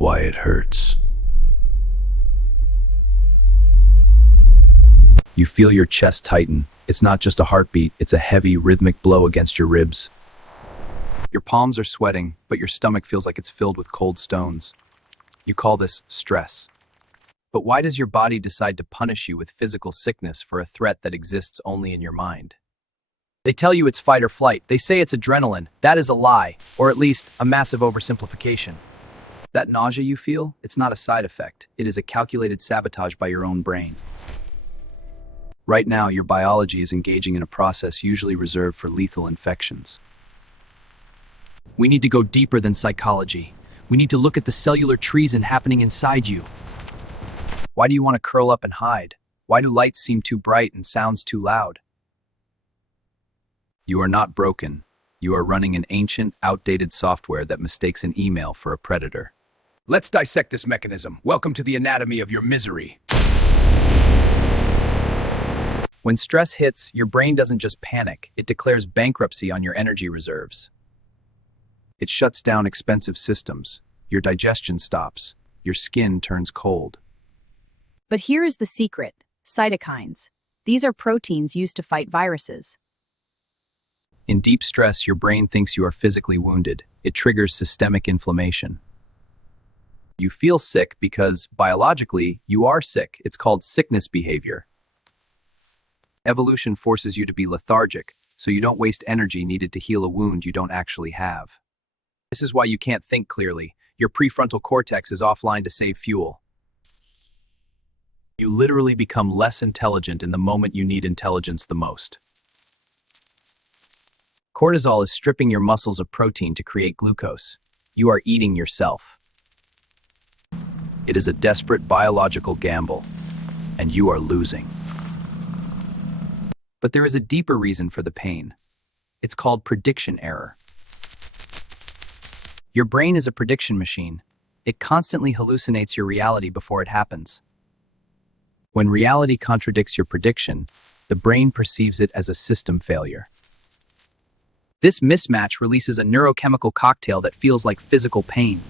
why it hurts. You feel your chest tighten. It's not just a heartbeat, it's a heavy, rhythmic blow against your ribs. Your palms are sweating, but your stomach feels like it's filled with cold stones. You call this stress. But why does your body decide to punish you with physical sickness for a threat that exists only in your mind? They tell you it's fight or flight. They say it's adrenaline. That is a lie, or at least a massive oversimplification. That nausea you feel, it's not a side effect. It is a calculated sabotage by your own brain. Right now, your biology is engaging in a process usually reserved for lethal infections. We need to go deeper than psychology. We need to look at the cellular treason happening inside you. Why do you want to curl up and hide? Why do lights seem too bright and sounds too loud? You are not broken. You are running an ancient, outdated software that mistakes an email for a predator. Let's dissect this mechanism. Welcome to the anatomy of your misery. When stress hits, your brain doesn't just panic, it declares bankruptcy on your energy reserves. It shuts down expensive systems. Your digestion stops. Your skin turns cold. But here is the secret: cytokines. These are proteins used to fight viruses. In deep stress, your brain thinks you are physically wounded. It triggers systemic inflammation. You feel sick because, biologically, you are sick. It's called sickness behavior. Evolution forces you to be lethargic, so you don't waste energy needed to heal a wound you don't actually have. This is why you can't think clearly. Your prefrontal cortex is offline to save fuel. You literally become less intelligent in the moment you need intelligence the most. Cortisol is stripping your muscles of protein to create glucose. You are eating yourself. It is a desperate biological gamble, and you are losing. But there is a deeper reason for the pain. It's called prediction error. Your brain is a prediction machine. It constantly hallucinates your reality before it happens. When reality contradicts your prediction, the brain perceives it as a system failure. This mismatch releases a neurochemical cocktail that feels like physical pain.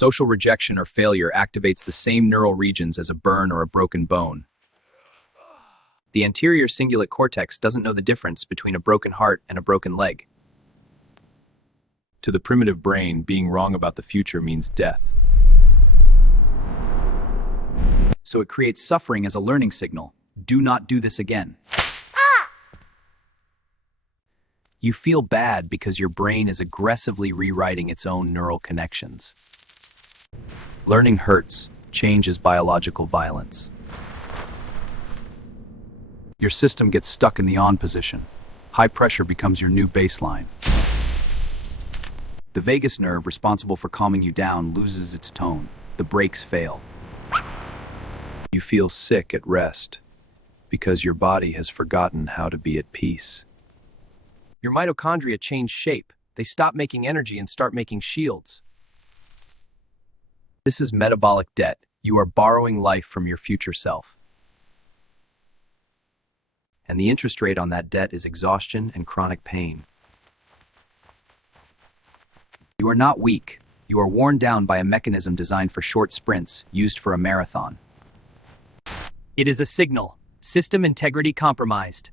Social rejection or failure activates the same neural regions as a burn or a broken bone. The anterior cingulate cortex doesn't know the difference between a broken heart and a broken leg. To the primitive brain, being wrong about the future means death. So it creates suffering as a learning signal. Do not do this again. You feel bad because your brain is aggressively rewriting its own neural connections. Learning hurts. Change is biological violence. Your system gets stuck in the on position. High pressure becomes your new baseline. The vagus nerve, responsible for calming you down, loses its tone. The brakes fail. You feel sick at rest because your body has forgotten how to be at peace. Your mitochondria change shape. They stop making energy and start making shields. This is metabolic debt. You are borrowing life from your future self. And the interest rate on that debt is exhaustion and chronic pain. You are not weak. You are worn down by a mechanism designed for short sprints, used for a marathon. It is a signal. System integrity compromised.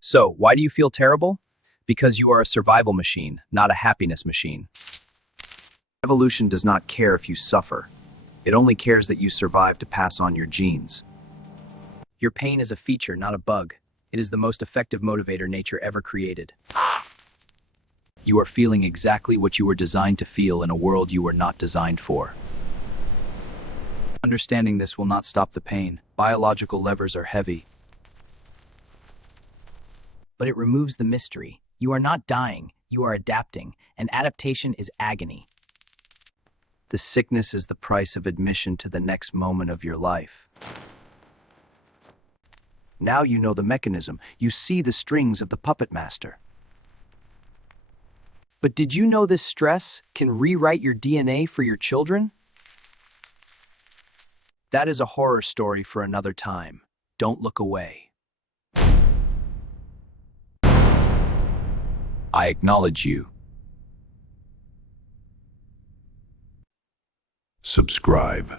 So, why do you feel terrible? Because you are a survival machine, not a happiness machine. Evolution does not care if you suffer. It only cares that you survive to pass on your genes. Your pain is a feature, not a bug. It is the most effective motivator nature ever created. You are feeling exactly what you were designed to feel in a world you were not designed for. Understanding this will not stop the pain. Biological levers are heavy. But it removes the mystery. You are not dying, you are adapting, and adaptation is agony. The sickness is the price of admission to the next moment of your life. Now you know the mechanism. You see the strings of the puppet master. But did you know this stress can rewrite your DNA for your children? That is a horror story for another time. Don't look away. I acknowledge you. subscribe.